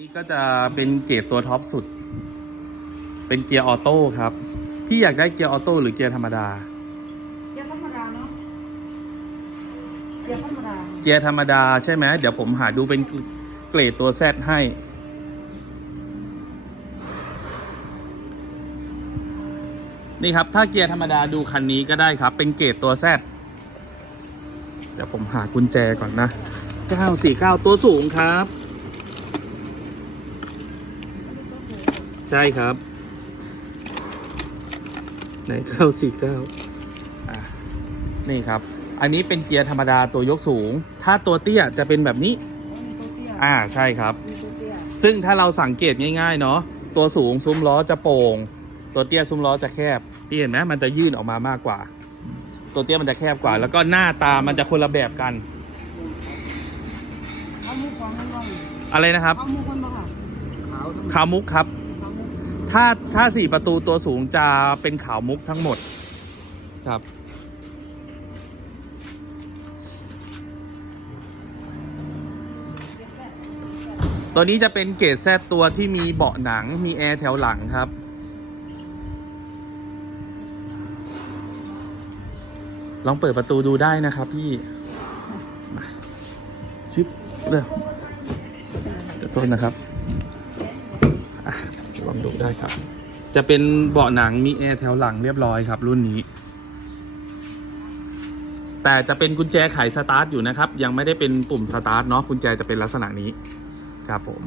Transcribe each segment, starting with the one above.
นี้ก็จะเป็นเกียร์ตัวท็อปสุด เป็นเกียร์ออโต้ครับ พี่อยากได้เกียร์ออโต้หรือเกียร์ธรรมดา เกียร์ธรรมดาเนาะ เกียร์ธรรมดา เกียร์ธรรมดาใช่ไหมเดี๋ยวผมหาดูเป็นเกรดตัวแซดให้ นี่ครับ ถ้าเกียร์ธรรมดาดูคันนี้ก็ได้ครับ เป็นเกรดตัวแซดเดี๋ยวผมหากุญแจก่อนนะ 949 ตัวสูงครับ ใช่ครับ ไหน949อะนี่ครับ อันนี้เป็นเกียร์ธรรมดาตัวยกสูง ถ้าตัวเตี้ยจะเป็นแบบนี้มีตัวเตี้ยอ่าใช่ครับมีตัวเตี้ยซึ่งถ้าเราสังเกตง่ายๆเนาะตัวสูงซุ้มล้อจะโป่ง ตัวเตี้ยซุ้มล้อจะแคบพี่เห็นไหมมันจะยื่นออกมามากกว่า ตัวเตี้ยมันจะแคบกว่า แล้วก็หน้าตามันจะคนละแบบกันเอามุกของมันบ้างอะไรนะครับเอามุกมันบ้างค่ะขาวทั้งขาวมุกครับขาวมุก ถ้าถ้าสี่ประตูตัวสูงจะเป็นขาวมุกทั้งหมดครับ ตัวนี้จะเป็นเกรดแซดตัวที่มีเบาะหนังมีแอร์แถวหลังครับลองเปิดประตูดูได้นะครับพี่มาชิปเลือกเดี๋ยวโทษนะครับอะล องดูได้ครับ จะเป็นเบาะหนังมีแอร์แถวหลังเรียบร้อยครับ รุ่นนี้ แต่จะเป็นกุญแจไขสตาร์ทอยู่นะครับ ยังไม่ได้เป็นปุ่มสตาร์ทเนาะกุญแจจะเป็นลักษณะนี้ครับผม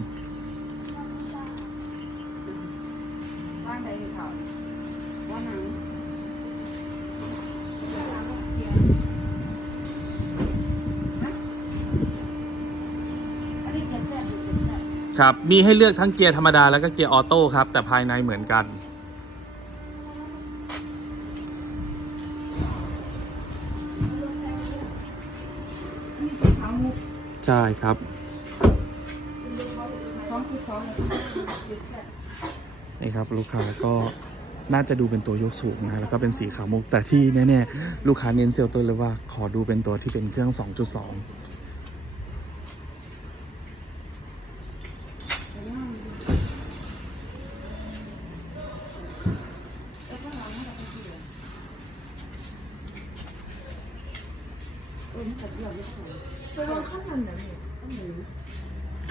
ว่างใดอยู่เขาว่าหนังอันนี้เกียร์แซ่บอยู่เกียร์แซ่บ ครับ มีให้เลือกทั้งเกียร์ธรรมดาแล้วก็เกียร์ออโต้ครับ แต่ภายในเหมือนกัน ใช่ครับท้องคือท้องเลยเกียร์แซ่บนี่ครับลูกค้าก็น่าจะดูเป็นตัวยกสูงนะ แล้วก็เป็นสีขาวมุก แต่ที่แน่ๆลูกค้าเน้นเซลล์ตัวเลยว่าขอดูเป็นตัวที่เป็นเครื่อง 2.2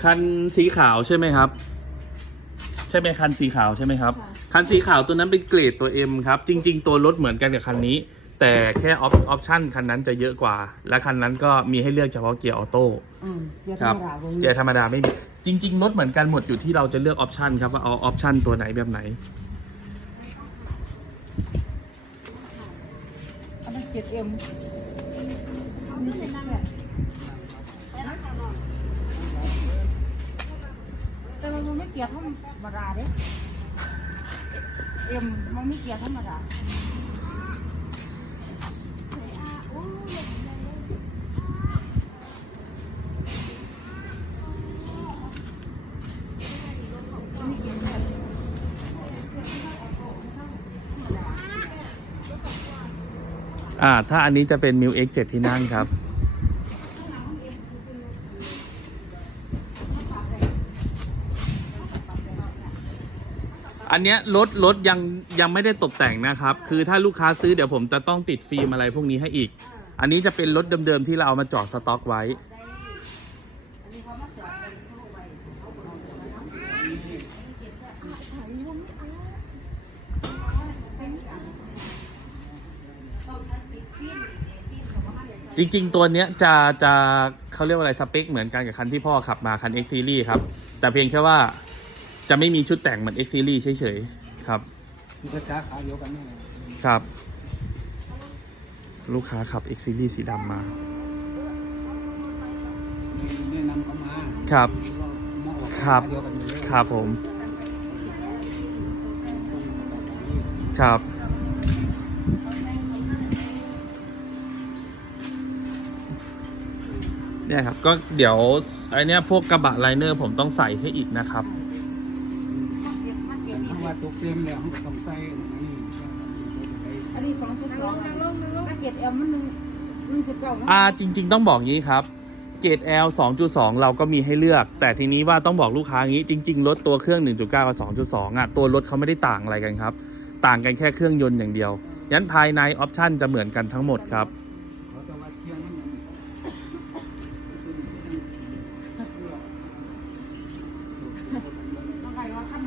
คันสีขาวใช่ไหมครับ ใช่ไหมคันสีขาวใช่ไหมครับ คันสีขาวตัวนั้นเป็นเกรดตัว M ครับ จริง ๆ ตัวรถเหมือนกันกับคันนี้ แต่แค่ออปออปชั่นคันนั้นจะเยอะกว่า และคันนั้นก็มีให้เลือกเฉพาะเกียร์ออโต้อืมเกียร์ธครรัรบมดาผมเกียร์ธรรมดาไม่มีจริง ๆ รถเหมือนกันหมดอยู่ที่เราจะเลือกออปชันครับว่าเอาออปชันตัวไหนแบบไหนอันนั้นเกียร์เอ็มแต่ว่ามันไม่เกียร์ธรรมดาเด้เอ็มมันไม่เกียร์ธรรมดาอ่า ถ้าอันนี้จะเป็น m ิ X 7ที่นั่งครับ อันเนี้ยรถรถยังยังไม่ได้ตกแต่งนะครับ คือถ้าลูกค้าซื้อเดี๋ยวผมจะต้องติดฟิล์มอะไรพวกนี้ให้อีก อันนี้จะเป็นรถเดิมๆที่เราเอามาจอดสต็อกไว้ จริงๆ ตัวเนี้ยจะจะเขาเรียกว่าอะไรสเปคเหมือนกันกับคันที่พ่อขับมาคัน X Series ครับ แต่เพียงแค่ว่า จะไม่มีชุดแต่งเหมือน X Series เฉยๆครับที่ก็จ้าขาวเดียวกันนี่แหละครับ ลูกค้าขับ X Series สีดำมา แนะนำเขามาครับมาออกครับเดียวกันอยู่เลยครับผม ครับ เนี่ยครับ ก็เดี๋ยวไอเนี้ยพวกกระบะไลเนอร์ผมต้องใส่ให้อีกนะครับ ตัวเต็มแล้วเขาก็ต้องใส่นี่อันนี้สองจุดสองถ้าเกียเอ็มมันหนึ่งหนึ่งจุดเก้าอ่าจริง ๆ ต้องบอกงี้ครับเกรด L 2.2 เราก็มีให้เลือก แต่ทีนี้ว่าต้องบอกลูกค้างี้จริง ๆ รถตัวเครื่อง 1.9 กับ 2.2 อะ ตัวรถเขาไม่ได้ต่างอะไรกันครับ ต่างกันแค่เครื่องยนต์อย่างเดียว ยันภายในออปชันจะเหมือนกันทั้งหมดครับ เขาจะวัดเทียงมัน ต้องไปว่าขั้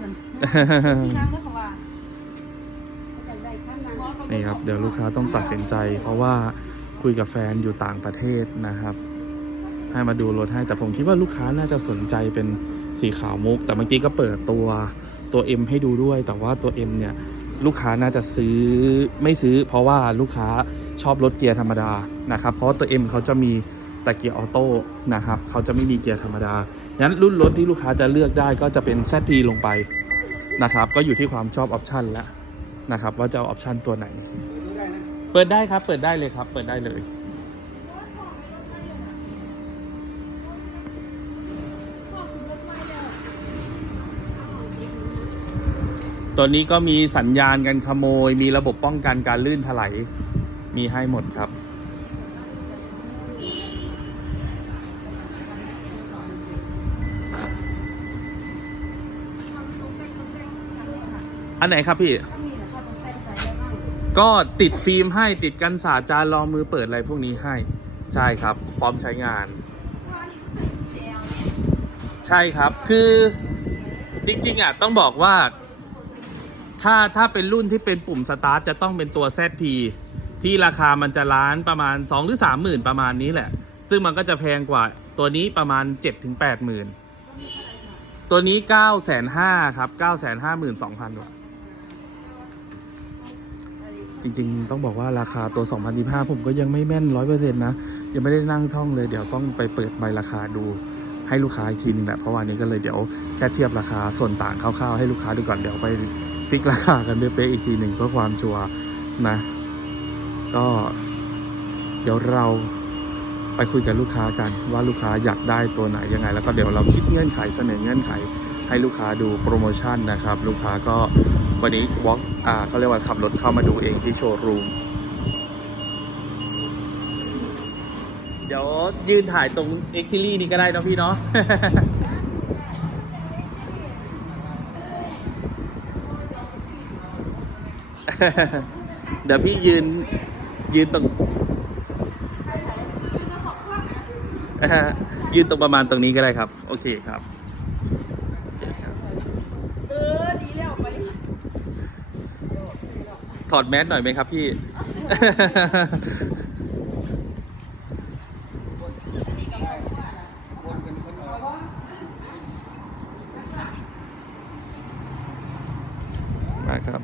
นี่ครับ เดี๋ยวลูกค้าต้องตัดสินใจ เพราะว่าคุยกับแฟนอยู่ต่างประเทศนะครับ ให้มาดูรถให้แต่ผมคิดว่าลูกค้าน่าจะสนใจเป็นสีขาวมุก แต่เมื่อกี้ก็เปิดตัวตัว M ให้ดูด้วย แต่ว่าตัว M เนี่ยลูกค้าน่าจะซื้อไม่ซื้อ เพราะว่าลูกค้าชอบรถเกียร์ธรรมดานะครับเพราะตัว M เขาจะมีแต่เกียร์ออโต้นะครับเขาจะไม่มีเกียร์ธรรมดางั้นรุ่นรถที่ลูกค้าจะเลือกได้ก็จะเป็น ZP ลงไป นะครับ ก็อยู่ที่ความชอบออปชันแล้วนะครับว่าจะเอาออปชันตัวไหน เปิดได้ครับ เปิดได้เลยครับ เปิดได้เลยตัวนี้ก็มีสัญญาณการขโมย มีระบบป้องกันการลื่นถลายมีให้หมดครับ อันไหนครับพี่ ก็ติดฟิล์มให้ติดกันสาดจานรองมือเปิดอะไรพวกนี้ให้ ใช่ครับ พร้อมใช้งาน ใช่ครับคือจริงๆอะต้องบอกว่า ถ้าถ้าเป็นรุ่นที่เป็นปุ่มสตาร์ทจะต้องเป็นตัว ZP ที่ราคามันจะล้านประมาณ 2 หรือ3หมื่นประมาณนี้แหละ ซึ่งมันก็จะแพงกว่าตัวนี้ประมาณ7ถึง8หมื่นตัวนี้ 9 5 0 0 0ครับ 9 5 2 0 0 0บาท จริง ๆ ต้องบอกว่าราคาตัว 2015 ผมก็ยังไม่แม่น 100%นะ ยังไม่ได้นั่งท่องเลย เดี๋ยวต้องไปเปิดใบราคาดูให้ลูกค้าอีกทีนึงแหละ เพราะวันนี้ก็เลยเดี๋ยวแค่เทียบราคาส่วนต่างคร่าวๆให้ลูกค้าดูก่อน เดี๋ยวไปฟิกราคากันเป๊ะๆอีกทีหนึ่งเพื่อความชัวร์นะ ก็เดี๋ยวเราไปคุยกับลูกค้ากันว่าลูกค้าอยากได้ตัวไหนยังไง แล้วก็เดี๋ยวเราคิดเงื่อนไขเสนอเงื่อนไขให้ลูกค้าดูโปรโมชั่นนะครับ ลูกค้าก็ วันนี้วอล์กอ่าเขาเรียกว่าขับรถเข้ามาดูเองที่โชว์รูม เดี๋ยวยืนถ่ายตรง X Series นี่ก็ได้เนะพี่เนาะ เดี๋ยวพี่ยืนยืนตรงยืนตรงประมาณตรงนี้ก็ได้ครับ โอเคครับโอเคครับ เออ ดีแล้วไป ถอดแมสหน่อยไหมครับพี่นเป็นคนออกมาครับ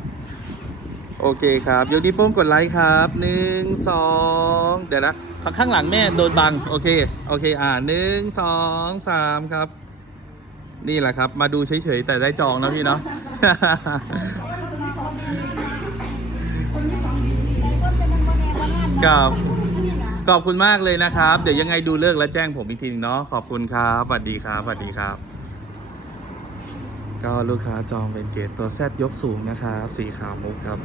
โอเคครับ ยกนิ้วโป้งกดไลค์ครับหนึ่งสองเดี๋ยวนะข้างข้างหลังแม่โดนบัง โอเค โอเค อ่าหนึ่งสองสามครับ นี่แหละครับ มาดูเฉยๆ แต่ได้จองนะพี่เนาะ ครับขอบคุณมากเลยนะครับ เดี๋ยวยังไงดูเลิกแล้วแจ้งผมอีกทีนึงเนาะขอบคุณครับสวัสดีครับสวัสดีครับ ก็ลูกค้าจองเป็นเกตตัวแซดยกสูงนะครับ สีขาวมุกครับ